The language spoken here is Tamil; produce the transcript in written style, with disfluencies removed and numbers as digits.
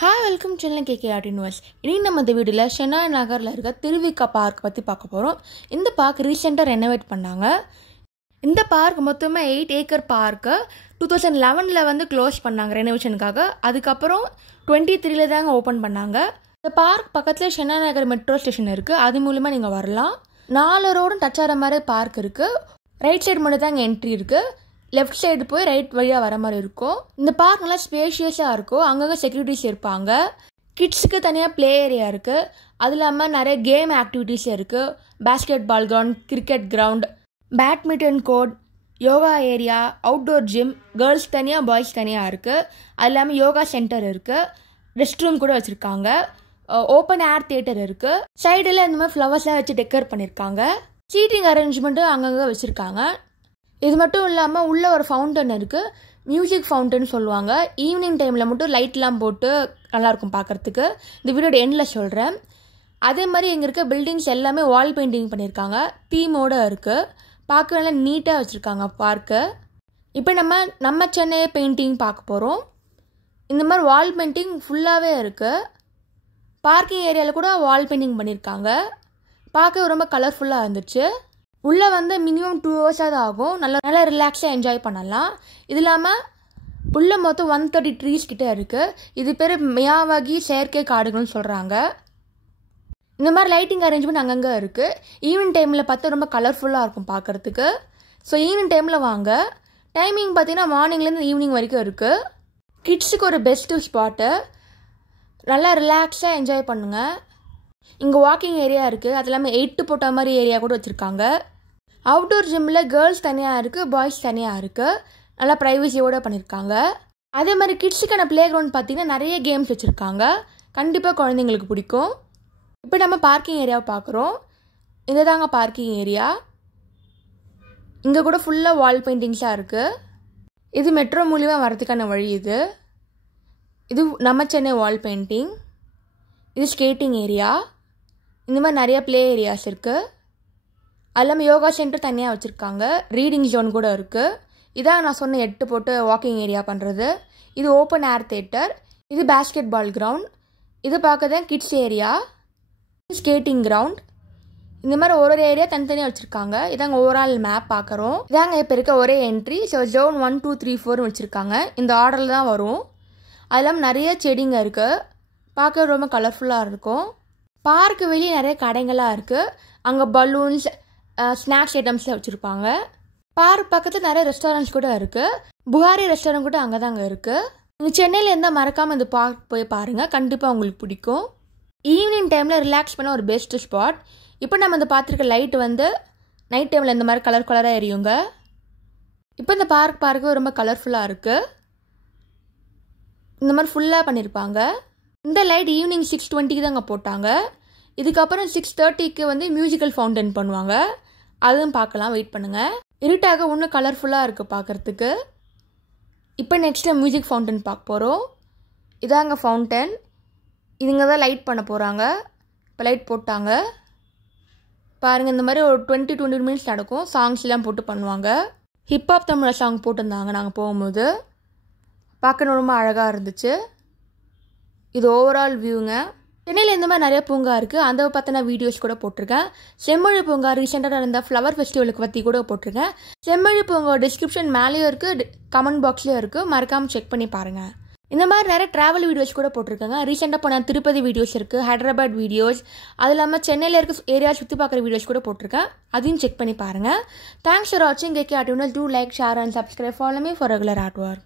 Hi welcome channel KK art universe. இனி நம்ம இந்த வீடியோவில் ஷெனாய் நகரில் இருக்க திருவிக்கா பார்க் பற்றி பார்க்க போகிறோம். இந்த பார்க் ரீசெண்டாக ரெனோவேட் பண்ணாங்க. இந்த பார்க் மொத்தமாக 8 ஏக்கர் பார்க்கு 2011 வந்து க்ளோஸ் பண்ணாங்க ரெனோவேஷனுக்காக. அதுக்கப்புறம் 23 தாங்க ஓப்பன் பண்ணாங்க. இந்த பார்க் பக்கத்தில் ஷெனாய் நகர் மெட்ரோ ஸ்டேஷன் இருக்குது. அது மூலமாக நீங்கள் வரலாம். 4 ரோடும் டச் ஆகிற மாதிரி பார்க் இருக்குது. ரைட் சைடு மட்டும் தாங்க என்ட்ரி இருக்குது. லெஃப்ட் சைடு போய் ரைட் வழியாக வர மாதிரி இருக்கும். இந்த பார்க் நல்லா ஸ்பேஷியஸாக இருக்கும். அங்கங்கே செக்யூரிட்டிஸ் இருப்பாங்க. கிட்ஸுக்கு தனியாக ப்ளே ஏரியா இருக்குது. அது இல்லாமல் நிறைய கேம் ஆக்டிவிட்டீஸ் இருக்குது. Basketball ground, cricket ground, badminton court, yoga area, outdoor gym, girls தனியாக பாய்ஸ் தனியாக இருக்குது. அது இல்லாமல் யோகா சென்டர் இருக்குது. ரெஸ்ட் ரூம் கூட வச்சுருக்காங்க. ஓப்பன் ஏர் தியேட்டர் இருக்குது. சைடில் இந்த மாதிரி ஃப்ளவர்ஸ்லாம் வச்சு டெக்கர் பண்ணியிருக்காங்க. சீட்டிங் அரேஞ்ச்மெண்ட்டும் அங்கங்கே வச்சுருக்காங்க. இது மட்டும் இல்லாமல் உள்ளே ஒரு ஃபவுண்டன் இருக்குது. மியூசிக் ஃபவுண்டன் சொல்லுவாங்க. ஈவினிங் டைமில் மட்டும் லைட்லாம் போட்டு நல்லாயிருக்கும் பார்க்குறதுக்கு. இந்த வீடியோட எண்டில் சொல்கிறேன். அதே மாதிரி இங்கே இருக்க பில்டிங்ஸ் எல்லாமே வால் பெயிண்டிங் பண்ணியிருக்காங்க. தீமோடு இருக்குது. பார்க்க நல்லா நீட்டாக வச்சுருக்காங்க பார்க்கு. இப்போ நம்ம சென்னை பெயிண்டிங் பார்க்க போகிறோம். இந்த மாதிரி வால் பெயிண்டிங் ஃபுல்லாகவே இருக்குது. பார்க்கிங் ஏரியாவில் கூட வால் பெயிண்டிங் பண்ணியிருக்காங்க. பார்க்க ரொம்ப கலர்ஃபுல்லாக இருந்துச்சு. உள்ளே வந்து மினிமம் 2 hours தான் ஆகும். நல்லா ரிலாக்ஸாக என்ஜாய் பண்ணலாம். இது இல்லாமல் உள்ளே மொத்தம் 130 ட்ரீஸ் கிட்டே இருக்குது. இது பேர் மியாவாகி செயற்கை காடுகள்னு சொல்கிறாங்க. இந்த மாதிரி லைட்டிங் அரேஞ்ச்மெண்ட் அங்கங்கே இருக்குது. ஈவினிங் டைமில் பார்த்தா ரொம்ப கலர்ஃபுல்லாக இருக்கும் பார்க்குறதுக்கு. ஸோ ஈவினிங் டைமில் வாங்க. டைமிங் பார்த்தீங்கன்னா மார்னிங்லேருந்து ஈவினிங் வரைக்கும் இருக்குது. கிட்ஸுக்கு ஒரு பெஸ்ட்டு ஸ்பாட்டு. நல்லா ரிலாக்ஸாக என்ஜாய் பண்ணுங்கள். இங்கே வாக்கிங் ஏரியா இருக்குது. அது இல்லாமல் 8 போட்ட மாதிரி ஏரியா கூட வச்சுருக்காங்க. அவுட்டோர் ஜிம்மில் கேர்ள்ஸ் தனியாக இருக்குது, பாய்ஸ் தனியாக இருக்குது. நல்லா ப்ரைவசியோடு பண்ணியிருக்காங்க. அதே மாதிரி கிட்ஸுக்கான ப்ளே கிரவுண்ட் பார்த்திங்கன்னா நிறைய கேம்ஸ் வச்சுருக்காங்க. கண்டிப்பாக குழந்தைங்களுக்கு பிடிக்கும். இப்போ நம்ம பார்க்கிங் ஏரியாவை பார்க்குறோம். இது தாங்க பார்க்கிங் ஏரியா. இங்கே கூட ஃபுல்லாக வால் பெயிண்டிங்ஸாக இருக்குது. இது மெட்ரோ மூலியமாக வரதுக்கான வழி. இது நம்ம சென்னை வால் பெயிண்டிங். இது ஸ்கேட்டிங் ஏரியா. இந்த மாதிரி நிறைய ப்ளே ஏரியாஸ் இருக்குது. அது இல்லாமல் யோகா சென்டர் தனியாக வச்சுருக்காங்க. ரீடிங் ஜோன் கூட இருக்குது. இதான் நான் சொன்ன 8 போட்டு வாக்கிங் ஏரியா பண்ணுறது. இது ஓப்பன் ஏர் தியேட்டர். இது பேஸ்கெட் பால் கிரவுண்ட். இது பார்க்க தான் கிட்ஸ் ஏரியா. Skating ground. இந்த மாதிரி ஒரு ஏரியா தனித்தனியாக வச்சுருக்காங்க. இதாங்க ஓவரால் மேப் பார்க்குறோம். இதாங்க இப்போ இருக்க ஒரே என்ட்ரி. ஸோ ஜோன் 1, 2, 3, 4 வச்சுருக்காங்க. இந்த ஆர்டரில் தான் வரும். அது இல்லாமல் நிறைய செடிங்க இருக்குது. பார்க்க ரொம்ப கலர்ஃபுல்லாக இருக்கும். பார்க்கு வெளியே நிறைய கடைங்களாக இருக்குது. அங்கே பலூன்ஸ், ஸ்நாக்ஸ் ஐட்டம்ஸ்லாம் வச்சுருப்பாங்க. பார்க் பக்கத்தில் நிறைய ரெஸ்டாரண்ட்ஸ் கூட இருக்குது. புகாரி ரெஸ்டாரண்ட் கூட அங்கே தாங்க இருக்குது. நீங்கள் சென்னையில் இருந்தால் மறக்காமல் இந்த பார்க் போய் பாருங்கள். கண்டிப்பாக உங்களுக்கு பிடிக்கும். ஈவினிங் டைமில் ரிலாக்ஸ் பண்ண ஒரு பெஸ்ட்டு ஸ்பாட். இப்போ நம்ம இந்த பார்த்துருக்க லைட் வந்து நைட் டைமில் இந்த மாதிரி கலராக எரியுங்க. இப்போ இந்த பார்க்க ரொம்ப கலர்ஃபுல்லாக இருக்குது. இந்த மாதிரி ஃபுல்லாக பண்ணியிருப்பாங்க. இந்த லைட் ஈவினிங் 6:20 தாங்க போட்டாங்க. இதுக்கப்புறம் 6:30 வந்து மியூசிக்கல் ஃபவுண்டன் பண்ணுவாங்க. அதுவும் பார்க்கலாம். வெயிட் பண்ணுங்கள். இருட்டாக இன்னும் கலர்ஃபுல்லாக இருக்குது பார்க்குறதுக்கு. இப்போ நெக்ஸ்ட்டு மியூசிக் ஃபவுண்டன் பார்க்க போகிறோம். இதாங்க ஃபவுண்டன். இதுங்க தான் லைட் பண்ண போகிறாங்க. இப்போ லைட் போட்டாங்க பாருங்கள். இந்த மாதிரி ஒரு 20 மினிட்ஸ் நடக்கும். சாங்ஸ்லாம் போட்டு பண்ணுவாங்க. ஹிப்ஹாப் தமிழ் சாங் போட்டிருந்தாங்க நாங்கள் போகும்போது. பார்க்கணும் ரொம்ப அழகாக இருந்துச்சு. இது ஓவரால் வியூங்க. சென்னையில் இந்த மாதிரி நிறைய பூங்கா இருக்குது. அந்த பற்றின வீடியோஸ் கூட போட்டிருக்கேன். செம்மொழி பூங்கா ரீசெண்டாக நடந்த ஃப்ளவர் ஃபெஸ்டிவலுக்கு பற்றி கூட போட்டிருக்கேன். செம்மொழி பூங்கா டிஸ்கிரிப்ஷன் மேலேயும் இருக்குது, கமெண்ட் பாக்ஸ்லேயும் இருக்குது. மறக்காமல் செக் பண்ணி பாருங்கள். இந்த மாதிரி நிறைய ட்ராவல் வீடியோஸ் கூட போட்டிருக்காங்க. ரீசெண்டாக போன திருப்பதி வீடியோஸ் இருக்குது, ஹைதராபாத் வீடியோஸ், அது இல்லாமல் சென்னையில் இருக்க ஏரியா சுற்றி பார்க்குற வீடியோஸ் கூட போட்டிருக்கேன். அதையும் செக் பண்ணி பாருங்கள். தேங்க்ஸ் ஃபார் வாட்சிங் KK art universe. Do like, share and subscribe. Follow me for regular art work.